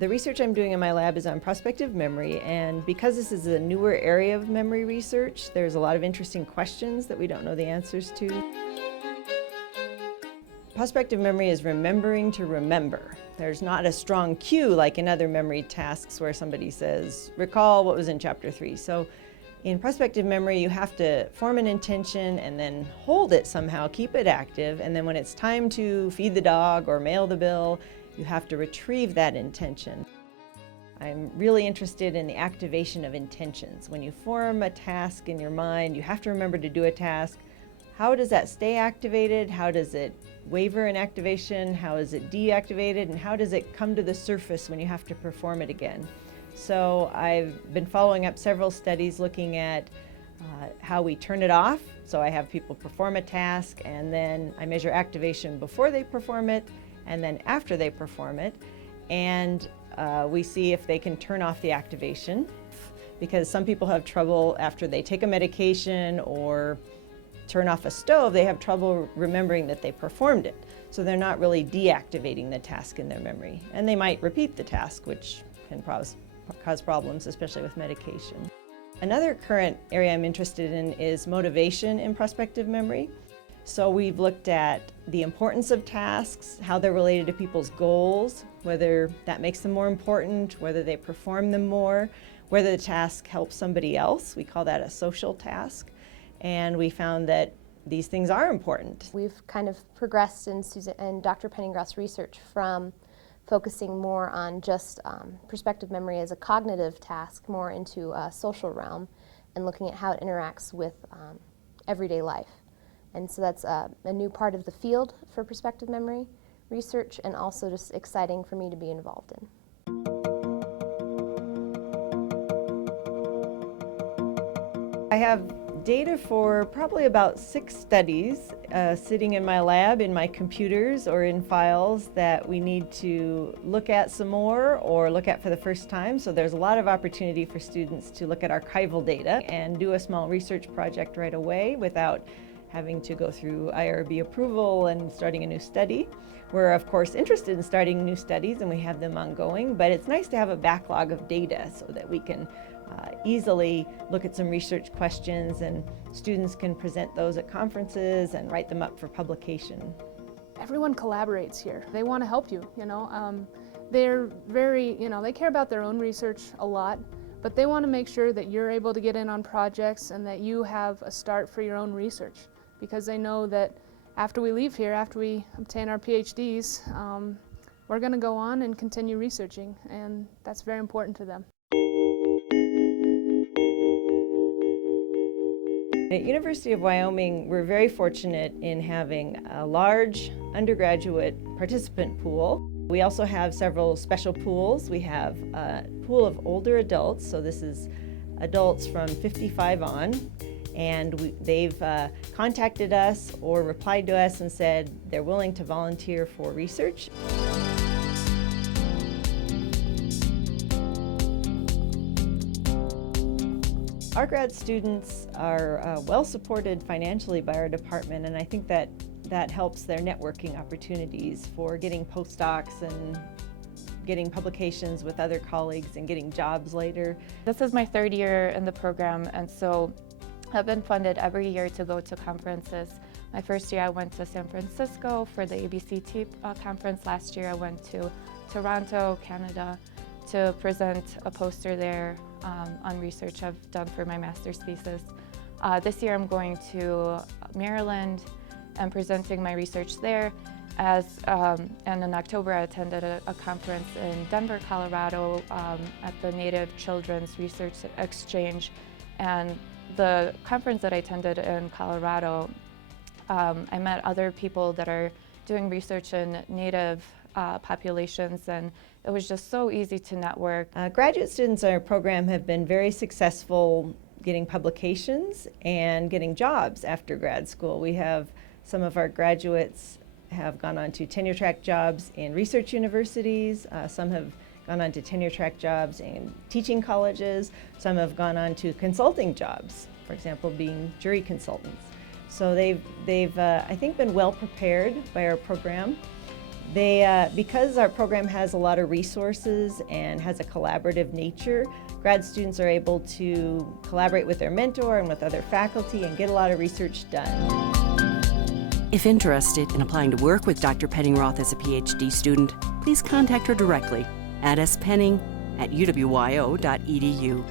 The research I'm doing in my lab is on prospective memory, and because this is a newer area of memory research, there's a lot of interesting questions that we don't know the answers to. Prospective memory is remembering to remember. There's not a strong cue like in other memory tasks where somebody says, recall what was in chapter 3. So in prospective memory, you have to form an intention and then hold it somehow, keep it active, and then when it's time to feed the dog or mail the bill, you have to retrieve that intention. I'm really interested in the activation of intentions. When you form a task in your mind, you have to remember to do a task. How does that stay activated? How does it waver in activation? How is it deactivated? And how does it come to the surface when you have to perform it again? So I've been following up several studies looking at how we turn it off. So I have people perform a task and then I measure activation before they perform it and then after they perform it. And we see if they can turn off the activation, because some people have trouble after they take a medication or turn off a stove, they have trouble remembering that they performed it. So they're not really deactivating the task in their memory. And they might repeat the task, which can cause problems, especially with medication. Another current area I'm interested in is motivation in prospective memory. So we've looked at the importance of tasks, how they're related to people's goals, whether that makes them more important, whether they perform them more, whether the task helps somebody else. We call that a social task. And we found that these things are important. We've kind of progressed in Dr. Penningroth's research from focusing more on just prospective memory as a cognitive task, more into a social realm, and looking at how it interacts with everyday life. And so that's a new part of the field for prospective memory research, and also just exciting for me to be involved in. I have data for probably about 6 studies sitting in my lab, in my computers or in files that we need to look at some more or look at for the first time. So there's a lot of opportunity for students to look at archival data and do a small research project right away without having to go through IRB approval and starting a new study. We're of course interested in starting new studies and we have them ongoing, but it's nice to have a backlog of data so that we can easily look at some research questions and students can present those at conferences and write them up for publication. Everyone collaborates here. They want to help you, They're very, they care about their own research a lot, but they want to make sure that you're able to get in on projects and that you have a start for your own research, because they know that after we leave here, after we obtain our PhDs, we're going to go on and continue researching, and that's very important to them. At University of Wyoming, we're very fortunate in having a large undergraduate participant pool. We also have several special pools. We have a pool of older adults, so this is adults from 55 on, and they've contacted us or replied to us and said they're willing to volunteer for research. Our grad students are well supported financially by our department, and I think that helps their networking opportunities for getting postdocs and getting publications with other colleagues and getting jobs later. This is my 3rd year in the program, and so I've been funded every year to go to conferences. My first year I went to San Francisco for the ABCT conference. Last year I went to Toronto, Canada, to present a poster there on research I've done for my master's thesis. This year I'm going to Maryland and presenting my research there. And in October I attended a conference in Denver, Colorado at the Native Children's Research Exchange. And the conference that I attended in Colorado, I met other people that are doing research in Native populations, and it was just so easy to network. Graduate students in our program have been very successful getting publications and getting jobs after grad school. We have some of our graduates have gone on to tenure track jobs in research universities. Some have gone on to tenure track jobs in teaching colleges. Some have gone on to consulting jobs, for example, being jury consultants. So they've I think, been well prepared by our program. Because our program has a lot of resources and has a collaborative nature, grad students are able to collaborate with their mentor and with other faculty and get a lot of research done. If interested in applying to work with Dr. Penningroth as a PhD student, please contact her directly at spenning@uwyo.edu.